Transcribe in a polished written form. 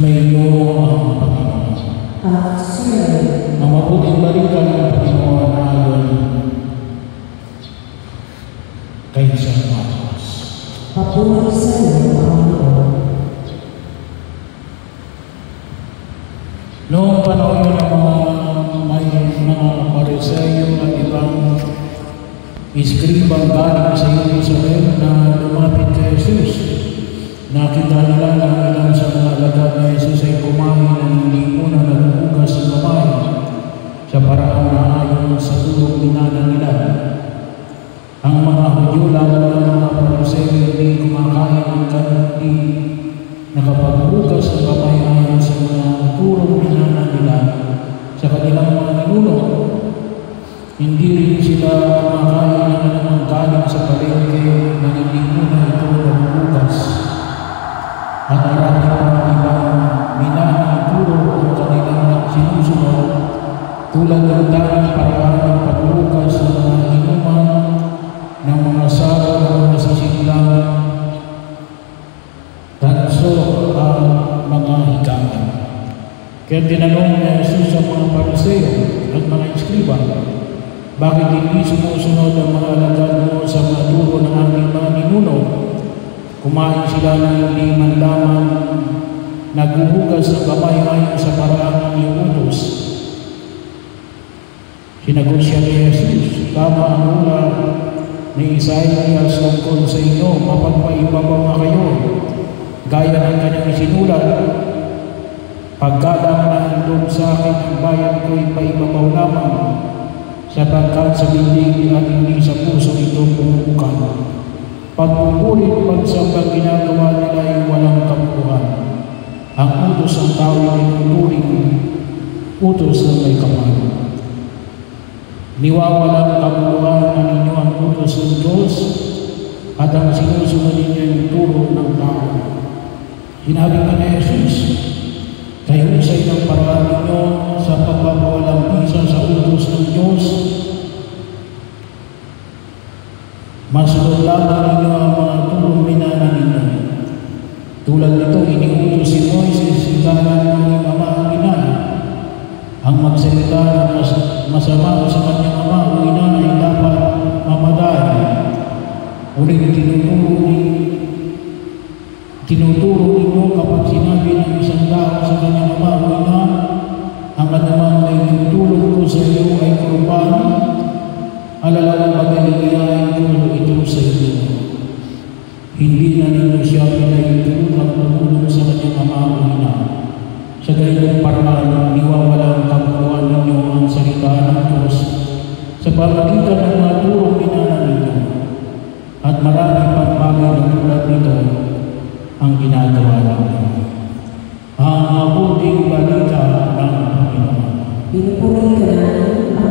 Mayo ang Panginoon. Ang mabuting balita ng Panginoon ayon kay San Marcos. Papuri sa iyo, Panginoon. Noong panahon ng mga Pariseo at ibang iskribang galing sa Jerusalem na lumapit kay Jesus, nakita nila na ilang sa mga alagad na Jesus ay kumain na hindi muna naghuhugas ng kamay sa paraan na ayon sa turong minana nila. Ang mga Hudyo lalo ng mga Pariseo hindi kumakain ng hindi nakapaghugas ng kamay ayon sa mga turong minana nila sa kanilang mga ninuno. Hindi rin sila kumakain ng anumang galing sa palengke na hindi muna ito naghuhugas. At marami pang ibang minanang turo ang kanilang sinusunod tulad ng daming paraan ng paghuhugas ng mga inuman, ng mga saro ng mga sisimlang, tanso ang mga higangan. Kaya tinanong ni Jesus ang mga Pariseo at mga iskriba, bakit hindi sumusunod ang mga alagad mo sa mga turo ng aming mga ninuno? Kumain sila ng hindi man lamang naghuhugas ng kamay ayon sa paraan ng utos. Sinagot siya ni Jesus, tama ang mula ni Isaias tungkol sa inyo, mapagpaibabaw nga kayo. Gaya ng kanyang isinulat, paggalang na doon sa akin ang bayan ko'y paibabaw lamang, sapagkat sa bibig at hindi sa puso ito pumupukan. Pagpupulit pagsambang ginagawa nila ay walang kabuuan. Ang utos ng tao ay tinuturing utos ng may kapal. Niwawalang kabuuan na ninyo ang utos ng Diyos at ang sinusunod ninyo yung turo ng tao. Sinabi ka na Jesus, kayo sa ilang paraan ninyo sa pagbabawalang bisa sa utos ng Diyos. Masunod lamang ninyo ang mga turong minana ninyo. Tulad nito, iniutos si Moises, sigalan ng ama ang ina. Ang magsalita ng masama sa kanyang ama o ina ay dapat mamatay. Ulit tinuturo ninyo kapag sinabi ng isang tao sa kanyang ama o ina, ang anumang may tutulong ko sa iyo ay kurban, alalang magaligayain ko ito sa iyo. Hindi na ninyo siya pinahintulong at tumulong sa kanyang ama o ina. Sa ganitong paraan, niwawalang kabuuan ninyo ang salita ng Diyos sa pamagitan ng mga turong minana ninyo. At marami pang bagay na tulad nito ang ginagawa ninyo.